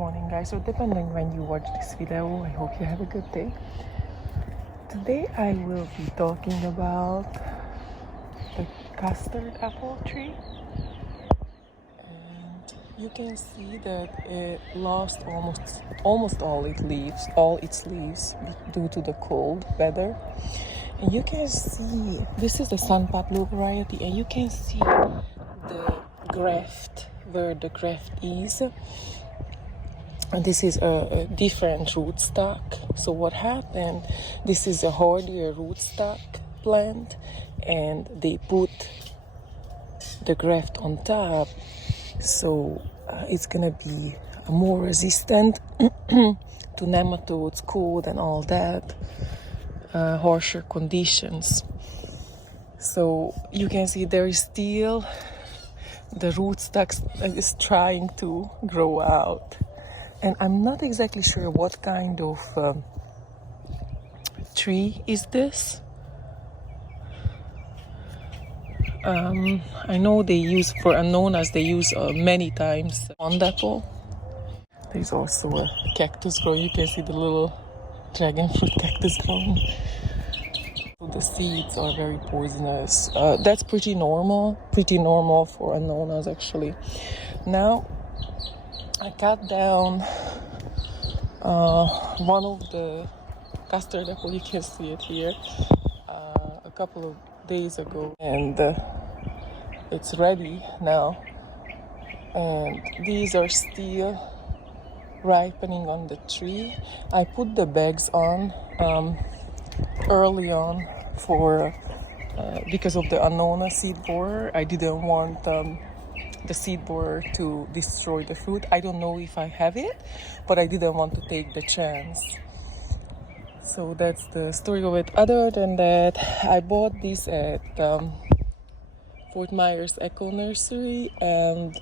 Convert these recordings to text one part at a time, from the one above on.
morning, guys, so depending when you watch this video, I hope you have a good day. Today I will be talking about the custard apple tree, and you can see that it lost almost all its leaves due to the cold weather. And you can see this is the San Pablo variety, and you can see the graft, where the graft is. And this is a different rootstock. So what happened, this is a hardier rootstock plant, and they put the graft on top, so it's gonna be more resistant to nematodes, cold and all that, harsher conditions. So you can see there is still the rootstock is trying to grow out. And I'm not exactly sure what kind of tree is this. I know they use, for annonas, they use many times pond apple. There's also a cactus growing. You can see the little dragon fruit cactus growing. So the seeds are very poisonous. That's pretty normal for annonas actually. Now, I cut down one of the custard apple, you can see it here, a couple of days ago, and it's ready now, and these are still ripening on the tree. I put the bags on early on for because of the annona seed borer. I didn't want the seed borer to destroy the fruit. I don't know if I have it, but I didn't want to take the chance. So that's the story of it. Other than that, I bought this at Fort Myers Eco Nursery, and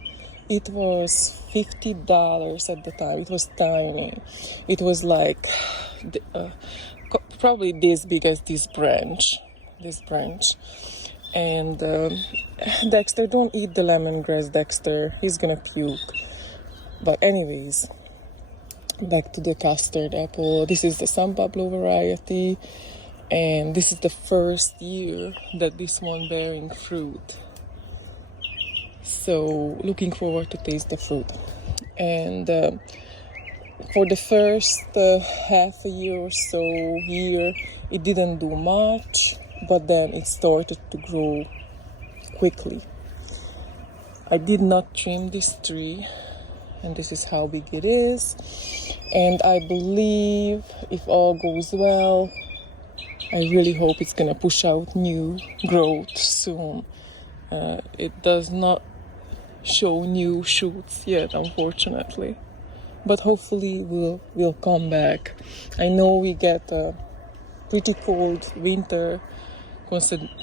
it was $50 at the time. It was tiny. It was like probably this big as this branch. And Dexter, don't eat the lemongrass, Dexter. He's gonna puke. But anyways, back to the custard apple. This is the San Pablo variety, and this is the first year that this one bearing fruit. So looking forward to taste the fruit. And for the first half a year or so, it didn't do much. But then it started to grow quickly. I did not trim this tree, and this is how big it is. And I believe if all goes well, I really hope it's gonna push out new growth soon. It does not show new shoots yet, unfortunately, but hopefully we'll come back. I know we get a pretty cold winter,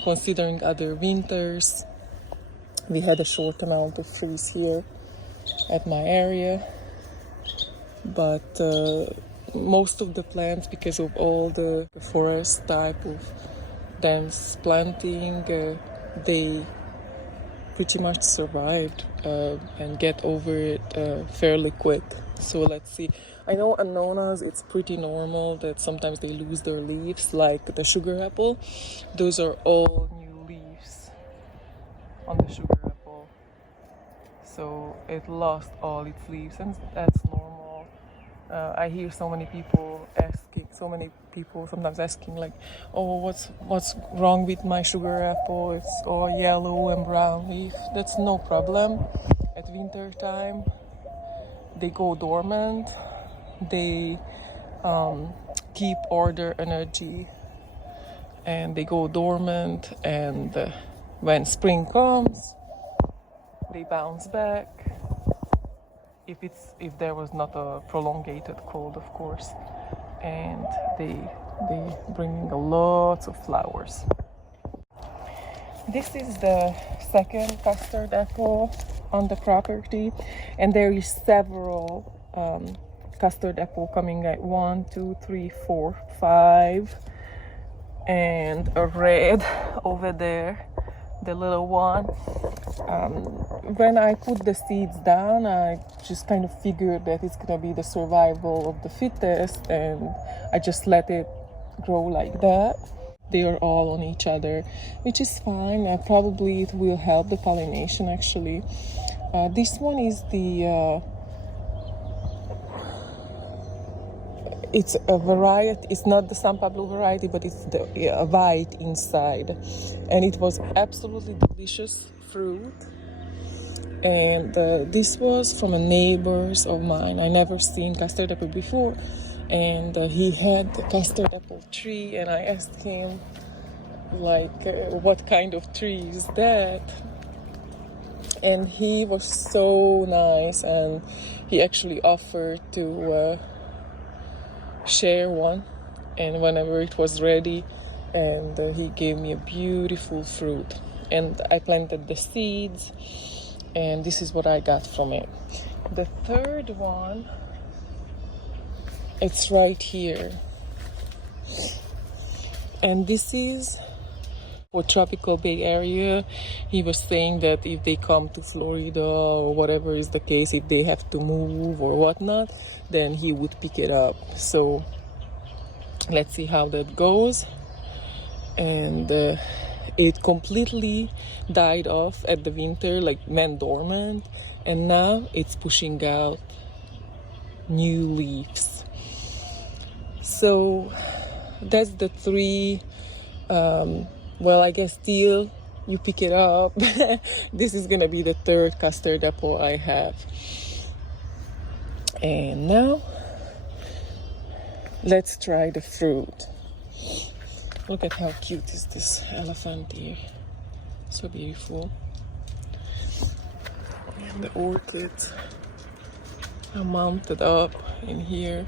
considering other winters. We had a short amount of freeze here at my area, but most of the plants, because of all the forest type of dense planting, they pretty much survived and get over it fairly quick. So let's see. I know annonas, it's pretty normal that sometimes they lose their leaves, like the sugar apple. Those are all new leaves on the sugar apple. So it lost all its leaves, and that's normal. I hear so many people sometimes asking like, oh, what's wrong with my sugar apple? It's all yellow and brown leaf. That's no problem. At winter time, they go dormant. They keep all their energy, and they go dormant, and when spring comes, they bounce back, if there was not a prolongated cold, of course, and they bring a lot of flowers. This is the second custard apple on the property, and there is several custard apple coming at 1, 2, 3, 4, 5, and a red over there, the little one. When I put the seeds down, I just kind of figured that it's gonna be the survival of the fittest, and I just let it grow like that. They are all on each other, which is fine. Probably it will help the pollination actually. This one is the it's a variety. It's not the San Pablo variety, but it's the white inside, and it was absolutely delicious fruit. And this was from a neighbors of mine. I never seen custard apple before, and he had the custard apple tree, and I asked him like what kind of tree is that, and he was so nice, and he actually offered to share one, and whenever it was ready, and he gave me a beautiful fruit, and I planted the seeds, and this is what I got from it. The third one, it's right here, and this is for tropical Bay Area. He was saying that if they come to Florida or whatever is the case, if they have to move or whatnot, then he would pick it up. So let's see how that goes. And it completely died off at the winter, like went dormant, and now it's pushing out new leaves. So that's the three. Well, I guess till you pick it up, this is gonna be the third custard apple I have. And now let's try the fruit. Look at how cute is this elephant here. So beautiful. And the orchids are mounted up in here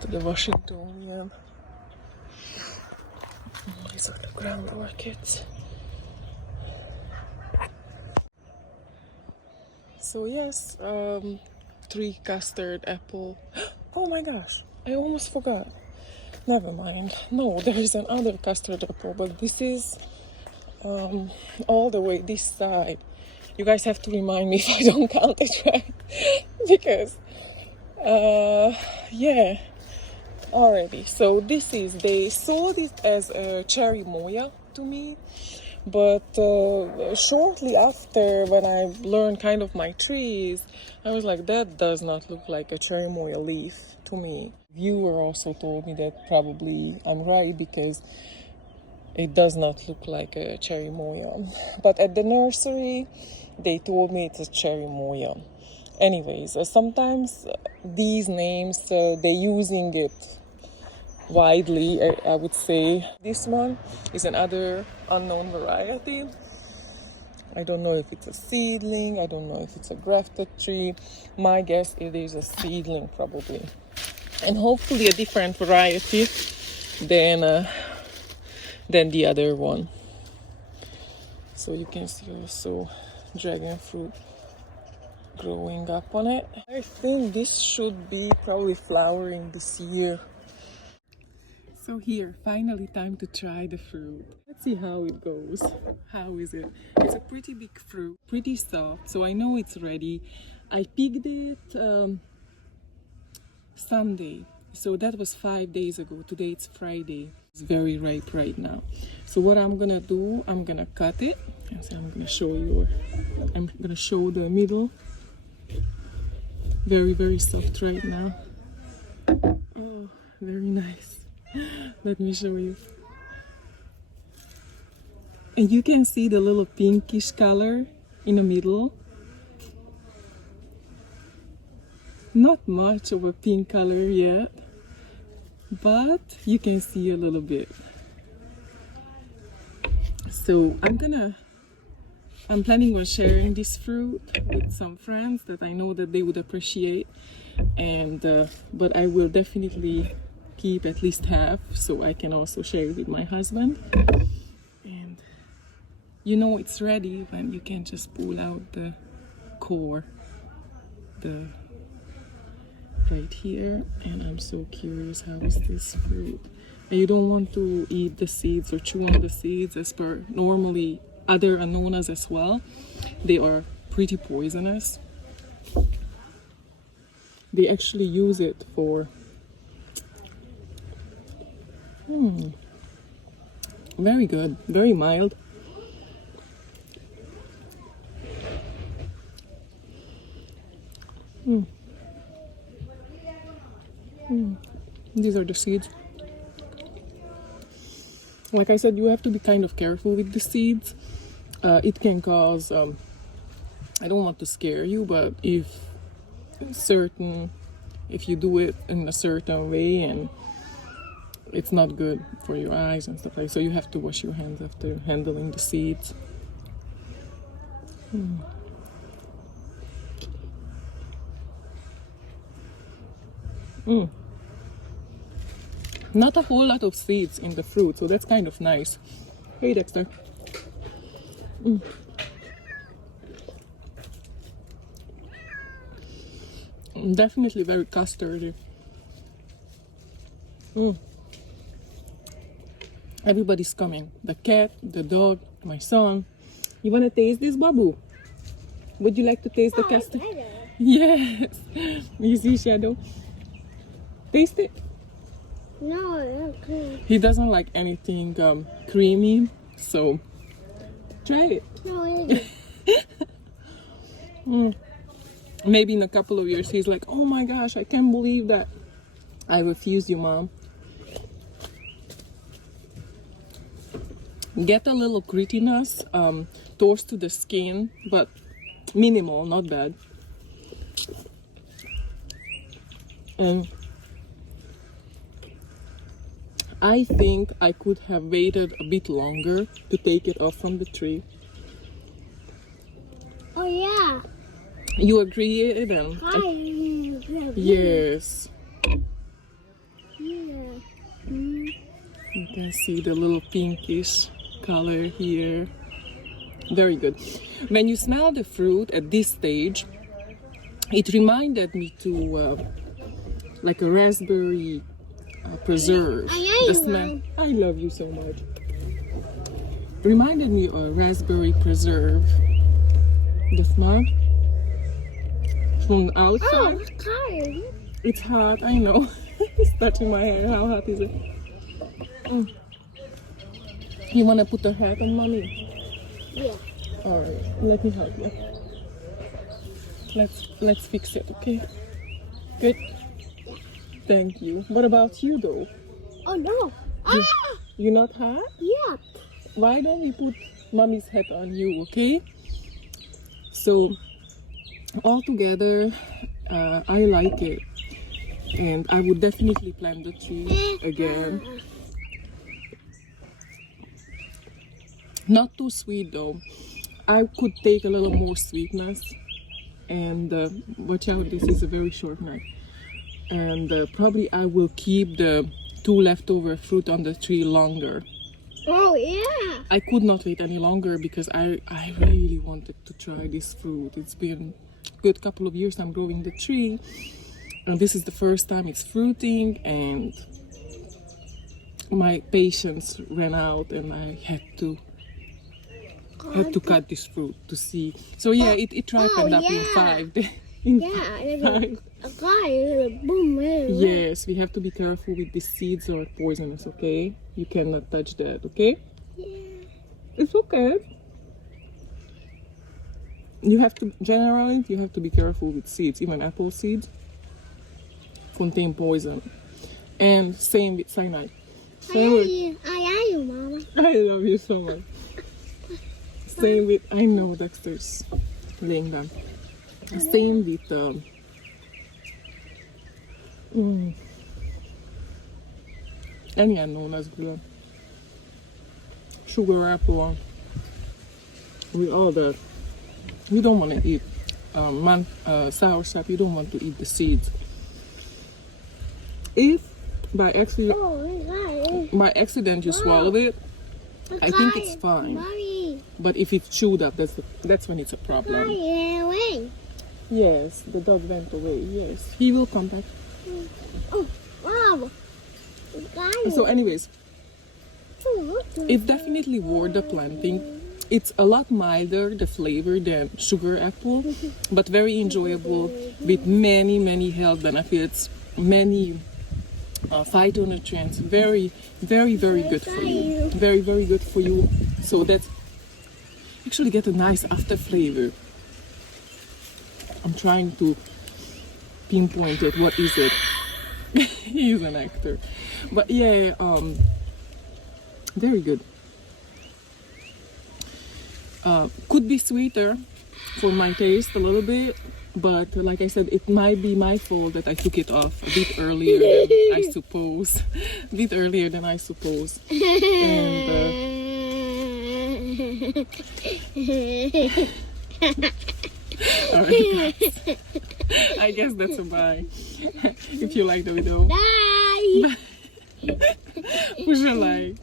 to the Washingtonian. These are the ground orchids. So yes, 3 custard apple. Oh my gosh, I almost forgot. Never mind. No, there is another custard apple, but this is all the way this side. You guys have to remind me if I don't count it right. Because, yeah, already. So this is, they sold it as a cherry moya to me. But shortly after, when I learned kind of my trees, I was like, that does not look like a cherry moya leaf to me. Viewer also told me that probably I'm right, because it does not look like a cherry moya. But at the nursery, they told me it's a cherry moya. Anyways, sometimes these names, they're using it widely, I would say. This one is another unknown variety. I don't know if it's a seedling, I don't know if it's a grafted tree. My guess, it is a seedling probably. And hopefully a different variety than the other one. So you can see also dragon fruit growing up on it. I think this should be probably flowering this year. So here, finally time to try the fruit. Let's see how it goes. How is it? It's a pretty big fruit, pretty soft, so I know it's ready. I picked it Sunday, so that was 5 days ago. Today it's Friday. It's very ripe right now. So what I'm gonna do, I'm gonna cut it. So I'm gonna show you. I'm gonna show the middle. Very, very soft right now. Oh, very nice. Let me show you. And you can see the little pinkish color in the middle. Not much of a pink color yet, but you can see a little bit. So I'm planning on sharing this fruit with some friends that I know that they would appreciate, and but I will definitely keep at least half so I can also share it with my husband. And you know it's ready when you can just pull out the core, the right here. And I'm so curious, how is this fruit? And you don't want to eat the seeds or chew on the seeds as per normally other annonas as well. They are pretty poisonous. They actually use it for very good, very mild. These are the seeds. Like I said, you have to be kind of careful with the seeds. It can cause, I don't want to scare you, but if you do it in a certain way and it's not good for your eyes and stuff like that, so you have to wash your hands after handling the seeds. Not a whole lot of seeds in the fruit, so that's kind of nice. Hey, Dexter. Definitely very custardy. Everybody's coming. The cat, the dog, my son. You want to taste this, Babu? Would you like to taste the custard? Yes. You see, Shadow? Taste it. No, okay. He doesn't like anything creamy, so try it. No, Maybe in a couple of years he's like, oh my gosh, I can't believe that I refused you, Mom. Get a little grittiness towards to the skin, but minimal, not bad. And I think I could have waited a bit longer to take it off from the tree. Oh yeah. You agree, Eden? Yes. Yeah. You can see the little pinkish color here. Very good. When you smell the fruit at this stage, it reminded me to like a raspberry preserve. The smell. I love you so much. Reminded me of a raspberry preserve. The smell from the outside. Oh, it's tired. It's hot, I know. It's touching my hair. How hot is it? You want to put a hat on, Mommy? Yeah. Alright, let me help you. Let's fix it, okay? Good. Thank you. What about you, though? Oh no. You're not hot? Yeah. Why don't we put Mommy's hat on you, okay? So, all together, I like it. And I would definitely plant the tree again. Not too sweet though. I could take a little more sweetness. And watch out, this is a very short night. And probably I will keep the 2 leftover fruit on the tree longer. Oh yeah. I could not wait any longer because I really wanted to try this fruit. It's been a good couple of years I'm growing the tree. And this is the first time it's fruiting, and my patience ran out and I had to cut this fruit to see. So yeah, it ripened up in 5 days. Boom. Yes, we have to be careful with the seeds or poisonous, okay? You cannot touch that, okay? Yeah. It's okay. Generally, you have to be careful with seeds. Even apple seeds contain poison. And same with cyanide. I love you, Mama. I love you so much. Same with, I know Dexter's laying down. Same with any annonas, sugar apple, with all that. You don't want to eat sour sap. You don't want to eat the seeds. If by accident you swallow it, I think it's fine. Mommy. But if it's chewed up, that's when it's a problem. Mommy, Yes, the dog went away. Yes, he will come back. oh, Mom. So anyways, it's definitely worth the planting. It's a lot milder, the flavor, than sugar apple, but very enjoyable with many health benefits, many phytonutrients. Very good for you. Very good for you. So that's actually get a nice after flavor. I'm trying to pinpoint it. What is it? He's an actor, but yeah, very good. Could be sweeter for my taste a little bit, but like I said, it might be my fault that I took it off a bit earlier than I suppose. A bit earlier than I suppose. And alright, guys. I guess that's a bye. If you like the video, Bye. push a like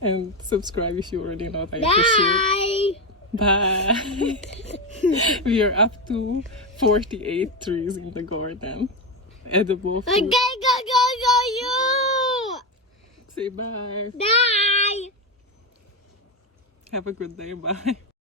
and subscribe if you already not. I appreciate. Bye. We are up to 48 trees in the garden. Edible fruit. You. Say bye. Bye. Have a good day. Bye.